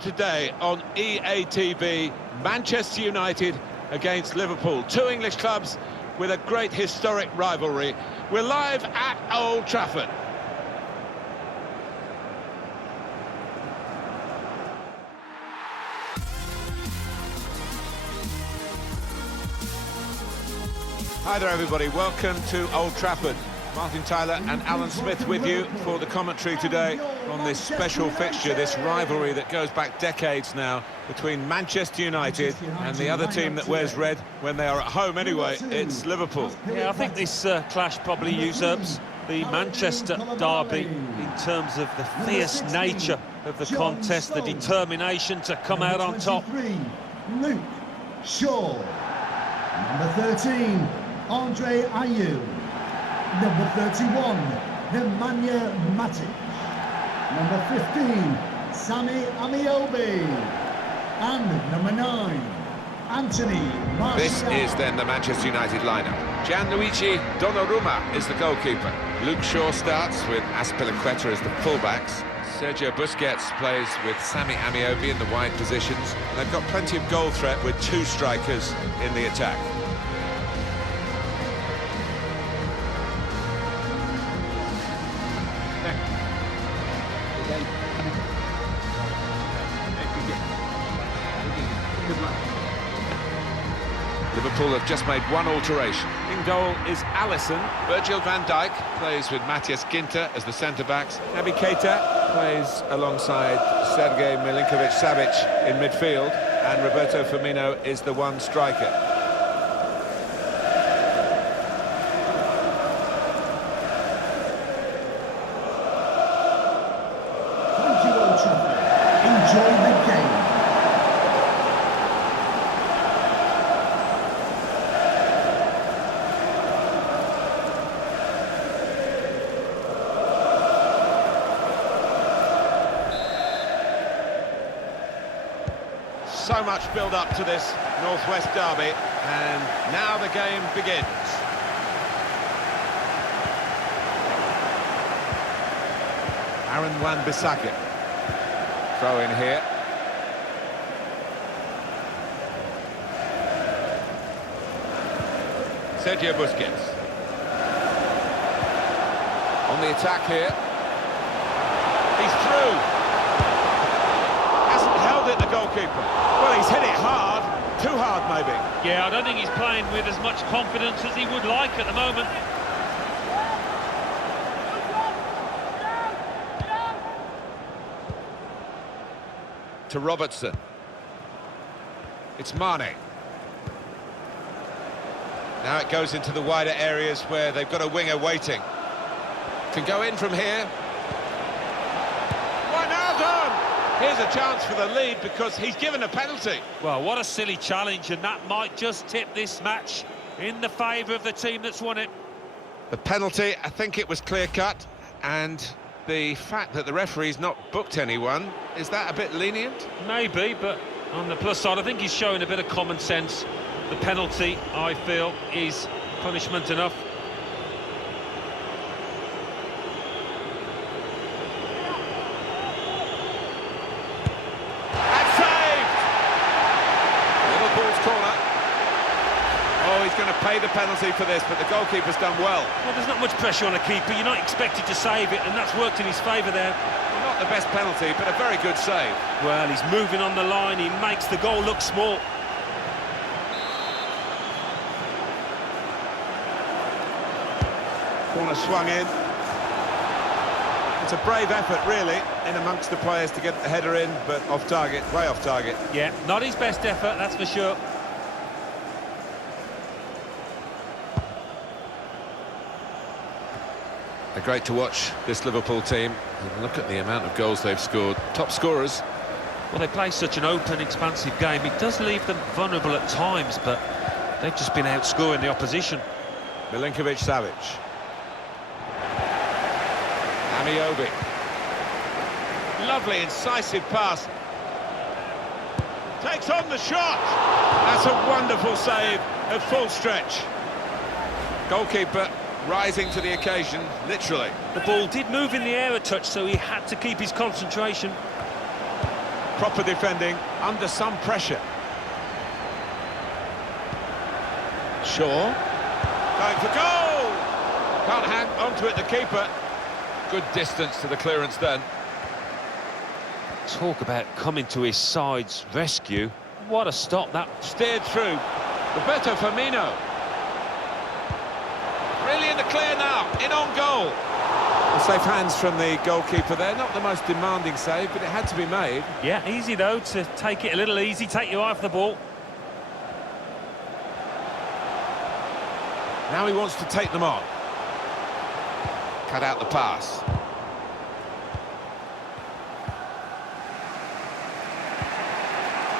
Today on EATV, Manchester United against Liverpool. Two English clubs with a great historic rivalry. We're live at Old Trafford. Hi there everybody, welcome to Old Trafford. Martin Tyler and Alan Smith with you for the commentary today on this special fixture, this rivalry that goes back decades now between Manchester United and the other team that wears red when they are at home anyway, it's Liverpool. Yeah, I think this clash probably usurps the Manchester derby in terms of the fierce nature of the contest, the determination to come out on top. Luke Shaw. Number 13, Andre Ayew. Number 31, Nemanja Matic. Number 15, Sammy Amiobi. And number 9, Anthony Martial. This is then the Manchester United lineup. Gianluigi Donnarumma is the goalkeeper. Luke Shaw starts with Azpilicueta as the fullbacks. Sergio Busquets plays with Sammy Amiobi in the wide positions. They've got plenty of goal threat with two strikers in the attack. Liverpool have just made one alteration. In goal is Alisson. Virgil van Dijk plays with Matthias Ginter as the centre-backs. Naby Keita plays alongside Sergej Milinkovic-Savic in midfield, and Roberto Firmino is the one striker. Thank you, Old Trafford. Enjoy the game. So much build-up to this Northwest derby, and now the game begins. Aaron Wan-Bissaka. Throw in here. Sergio Busquets. On the attack here. He's through. Hasn't held it, the goalkeeper. Well, he's hit it hard. Too hard, maybe. Yeah, I don't think he's playing with as much confidence as he would like at the moment. To Robertson. It's Mane. Now it goes into the wider areas where they've got a winger waiting. Can go in from here. Wijnaldum! Here's a chance for the lead because he's given a penalty. Well, what a silly challenge, and that might just tip this match in the favour of the team that's won it. The penalty, I think it was clear-cut, and the fact that the referee's not booked anyone, is that a bit lenient? Maybe, but on the plus side, I think he's showing a bit of common sense. The penalty, I feel, is punishment enough. He's going to pay the penalty for this, but the goalkeeper's done well. Well, there's not much pressure on a keeper. You're not expected to save it, and that's worked in his favour there. Well, not the best penalty, but a very good save. Well, he's moving on the line. He makes the goal look small. Corner swung in. It's a brave effort, really, in amongst the players to get the header in, but off target, way off target. Yeah, not his best effort, that's for sure. They're great to watch, this Liverpool team. And look at the amount of goals they've scored. Top scorers. Well, they play such an open, expansive game. It does leave them vulnerable at times, but they've just been outscoring the opposition. Milinkovic-Savic. Amiobi. Lovely, incisive pass. Takes on the shot. That's a wonderful save at full stretch. Goalkeeper rising to the occasion, literally. The ball did move in the air a touch, so he had to keep his concentration. Proper defending, under some pressure. Shaw. Going for goal! Can't hang onto it, the keeper. Good distance to the clearance then. Talk about coming to his side's rescue. What a stop that. Steered through. Roberto Firmino. Really in the clear now, in on goal. Well, safe hands from the goalkeeper there. Not the most demanding save, but it had to be made. Yeah, easy though to take it a little easy, take your eye off the ball. Now he wants to take them on. Cut out the pass.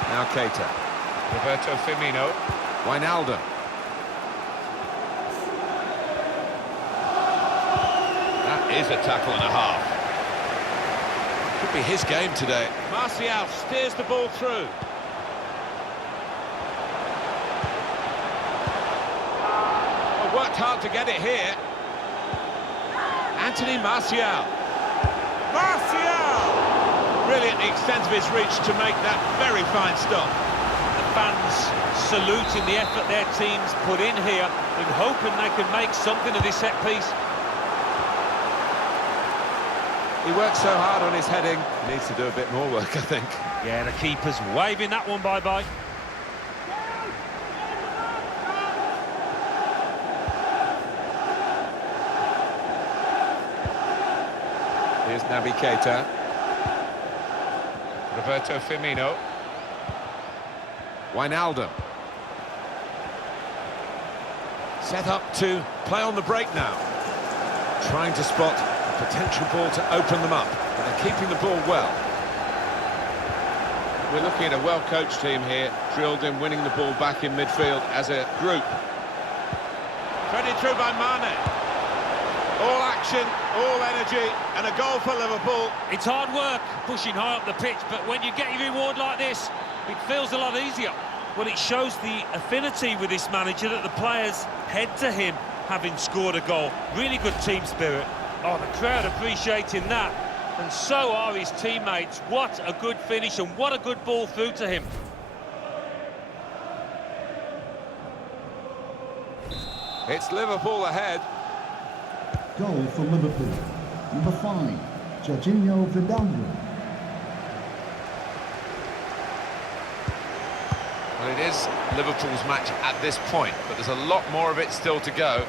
Now Keita. Roberto Firmino. Wijnaldum. That is a tackle and a half. Could be his game today. Martial steers the ball through. Well, worked hard to get it here. Anthony Martial. Martial! Brilliantly extends his reach to make that very fine stop. The fans saluting the effort their teams put in here and hoping they can make something of this set piece. He works so hard on his heading, needs to do a bit more work, I think. Yeah, the keeper's waving that one bye-bye. Here's Naby Keita. Roberto Firmino. Wijnaldum. Set up to play on the break now. Trying to spot a potential ball to open them up. But they're keeping the ball well. We're looking at a well-coached team here, drilled in winning the ball back in midfield as a group. Threaded through by Mane. All action, all energy, and a goal for Liverpool. It's hard work pushing high up the pitch, but when you get your reward like this, it feels a lot easier. Well, it shows the affinity with this manager that the players head to him having scored a goal. Really good team spirit. Oh, the crowd appreciating that. And so are his teammates. What a good finish and what a good ball through to him. It's Liverpool ahead. Goal for Liverpool. Number 5, Jorginho Wijnaldum. Well, it is Liverpool's match at this point, but there's a lot more of it still to go,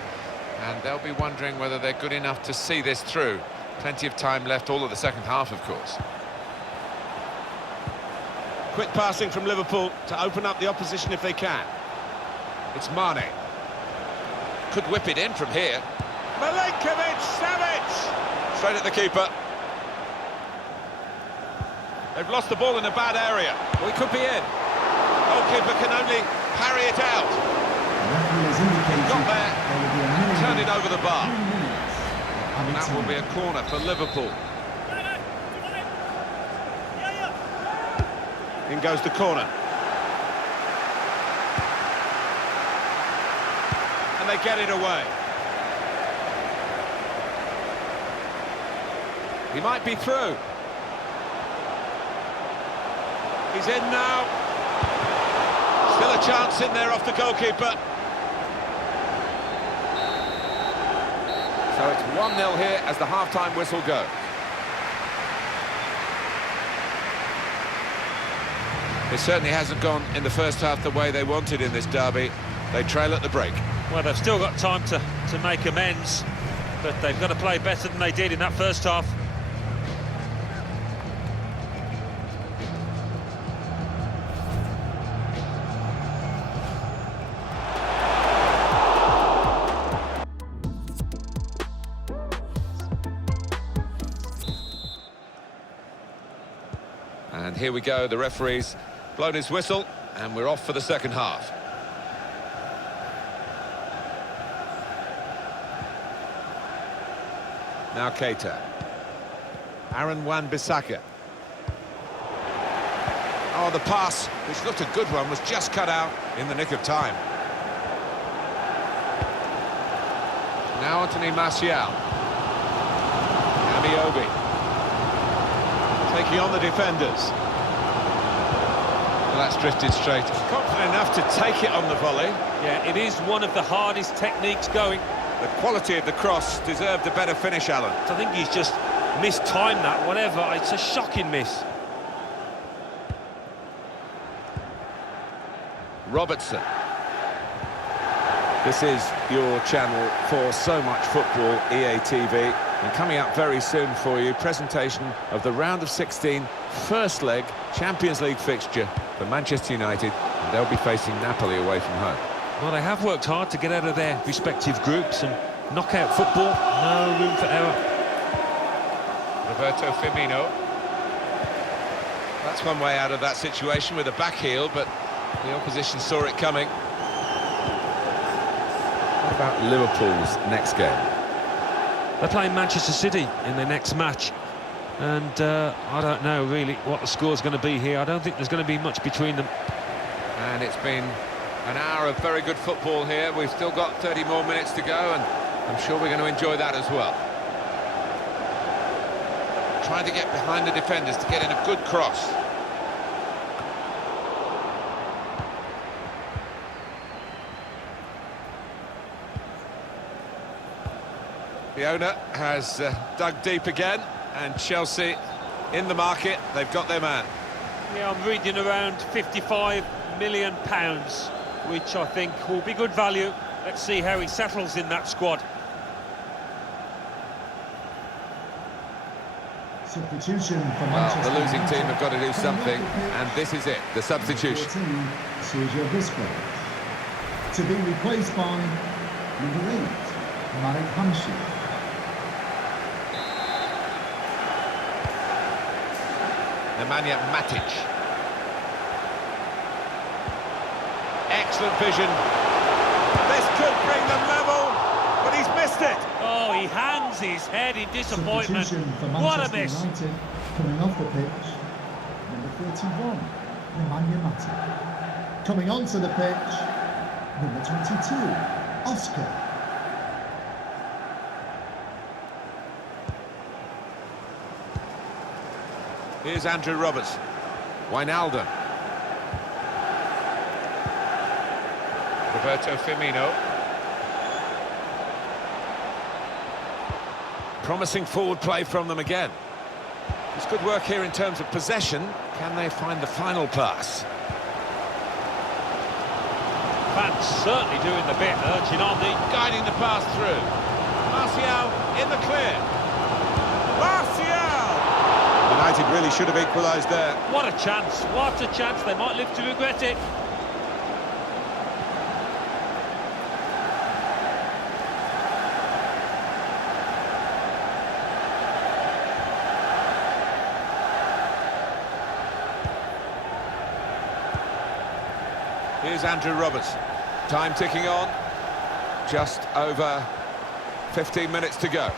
and they'll be wondering whether they're good enough to see this through. Plenty of time left, all of the second half, of course. Quick passing from Liverpool to open up the opposition if they can. It's Mane. Could whip it in from here. Milinkovic-Savic! Straight at the keeper. They've lost the ball in a bad area. Well, he could be in. Goalkeeper can only parry it out. Got there, turned it over the bar. And that will be a corner for Liverpool. In goes the corner. And they get it away. He might be through. He's in now. Still a chance in there off the goalkeeper. So it's 1-0 here as the half-time whistle goes. It certainly hasn't gone in the first half the way they wanted in this derby. They trail at the break. Well, they've still got time to make amends, but they've got to play better than they did in that first half. And here we go, the referee's blown his whistle, and we're off for the second half. Now Keita. Aaron Wan-Bissaka. Oh, the pass, which looked a good one, was just cut out in the nick of time. Now Anthony Martial. Amiobi. Taking on the defenders. that's drifted straight. Confident enough to take it on the volley. Yeah, it is one of the hardest techniques going. The quality of the cross deserved a better finish, Alan. I think he's just mistimed that, whatever. It's a shocking miss. Robertson. This is your channel for so much football, EA TV. And coming up very soon for you, presentation of the round of 16 first leg Champions League fixture for Manchester United. And they'll be facing Napoli away from home. Well, they have worked hard to get out of their respective groups, and knockout football, no room for error. Roberto Firmino. That's one way out of that situation with a back heel, but the opposition saw it coming. What about Liverpool's next game? They're playing Manchester City in their next match, and I don't know really what the score's going to be here. I don't think there's going to be much between them. And it's been an hour of very good football here. We've still got 30 more minutes to go, and I'm sure we're going to enjoy that as well. Trying to get behind the defenders to get in a good cross. The owner has dug deep again, and Chelsea in the market. They've got their man. Yeah, I'm reading around £55 million, which I think will be good value. Let's see how he settles in that squad. Substitution for Well, Manchester the losing United. team have got to do something, and this is it, the substitution. 14, Sergio Busquets. To be replaced by number 8, Marek Hamšík. Nemanja Matic. Excellent vision. This could bring them level, but he's missed it. Oh, he hangs his head in disappointment. Substitution for What a Manchester miss. United. Coming off the pitch, number 31, Nemanja Matic. Coming onto the pitch, number 22, Oscar. Here's Andrew Roberts. Wijnaldum. Roberto Firmino. Promising forward play from them again. It's good work here in terms of possession. Can they find the final pass? Fans certainly doing the bit, urging on the... Guiding the pass through. Martial in the clear. Martial! United really should have equalised there. What a chance, what a chance. They might live to regret it. Here's Andrew Roberts. Time ticking on. Just over 15 minutes to go.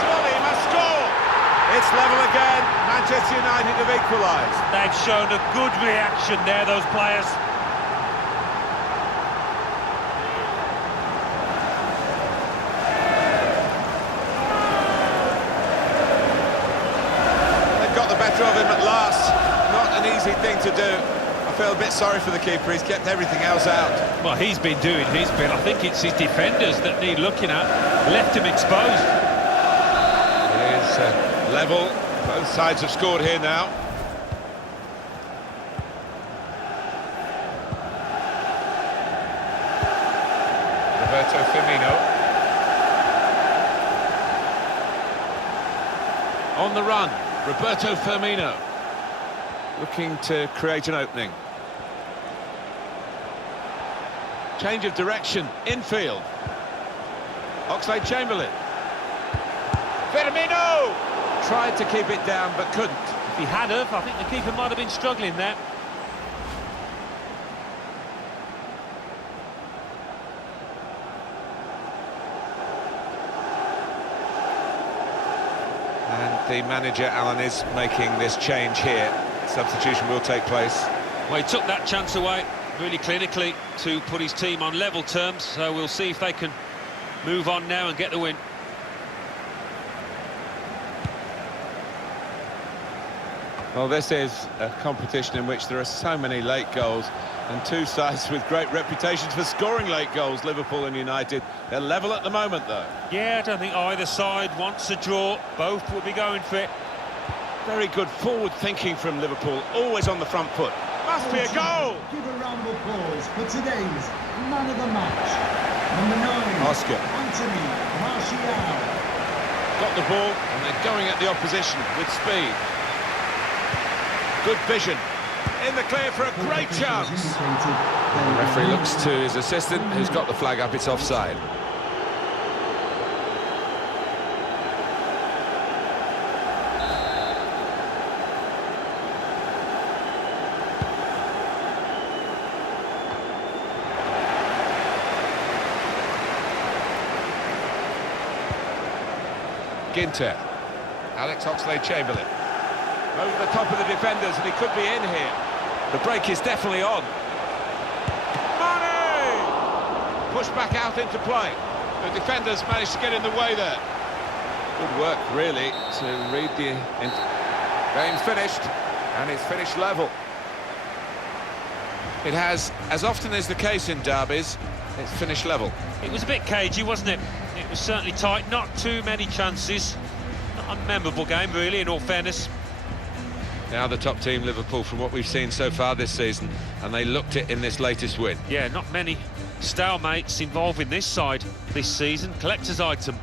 Surely he must score! It's level again. Manchester United have equalised. They've shown a good reaction there, those players. They've got the better of him at last. Not an easy thing to do. I feel a bit sorry for the keeper. He's kept everything else out. Well, he's been doing his bit. I think it's his defenders that need looking at. Left him exposed. It is level. Both sides have scored here now. Roberto Firmino. On the run, Roberto Firmino. Looking to create an opening. Change of direction, infield. Oxlade-Chamberlain. Firmino! Tried to keep it down, but couldn't. If he had have, I think the keeper might have been struggling there. And the manager, Alan, is making this change here. Substitution will take place. Well, he took that chance away really clinically to put his team on level terms, so we'll see if they can move on now and get the win. Well, this is a competition in which there are so many late goals and two sides with great reputations for scoring late goals, Liverpool and United. They're level at the moment, though. Yeah, I don't think either side wants a draw. Both will be going for it. Very good forward thinking from Liverpool, always on the front foot. Must be a goal! Give a round of applause for today's man of the match. Number 9, Oscar. Anthony Martial. Got the ball and they're going at the opposition with speed. Good vision. In the clear for a great chance. The referee looks to his assistant, who's got the flag up. It's offside. Ginter. Alex Oxlade-Chamberlain. Over the top of the defenders, and he could be in here. The break is definitely on. Mane! Pushed back out into play. The defenders managed to get in the way there. Good work, really, to read the... Game's finished, and it's finished level. It has, as often is the case in derbies, it's finished level. It was a bit cagey, wasn't it? It was certainly tight, not too many chances. Not a memorable game, really, in all fairness. Now the top team, Liverpool, from what we've seen so far this season, and they looked it in this latest win. Yeah, not many stalemates involved in this side this season. Collector's item.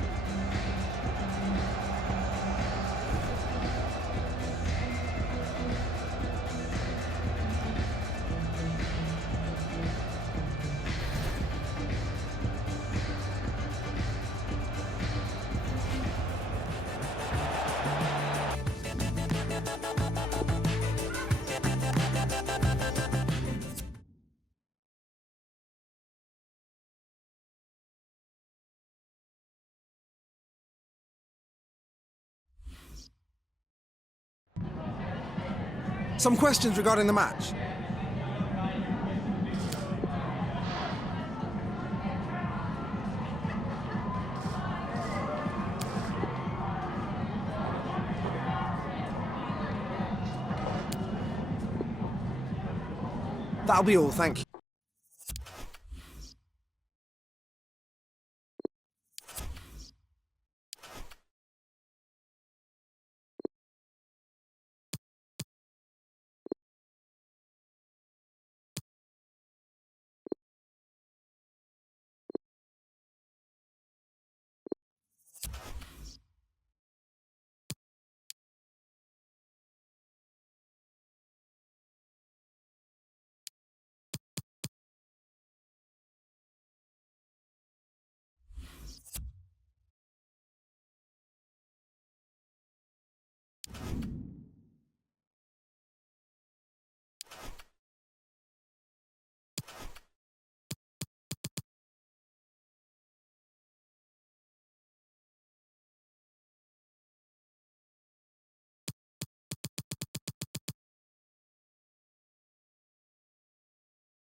Some questions regarding the match. That'll be all, thank you.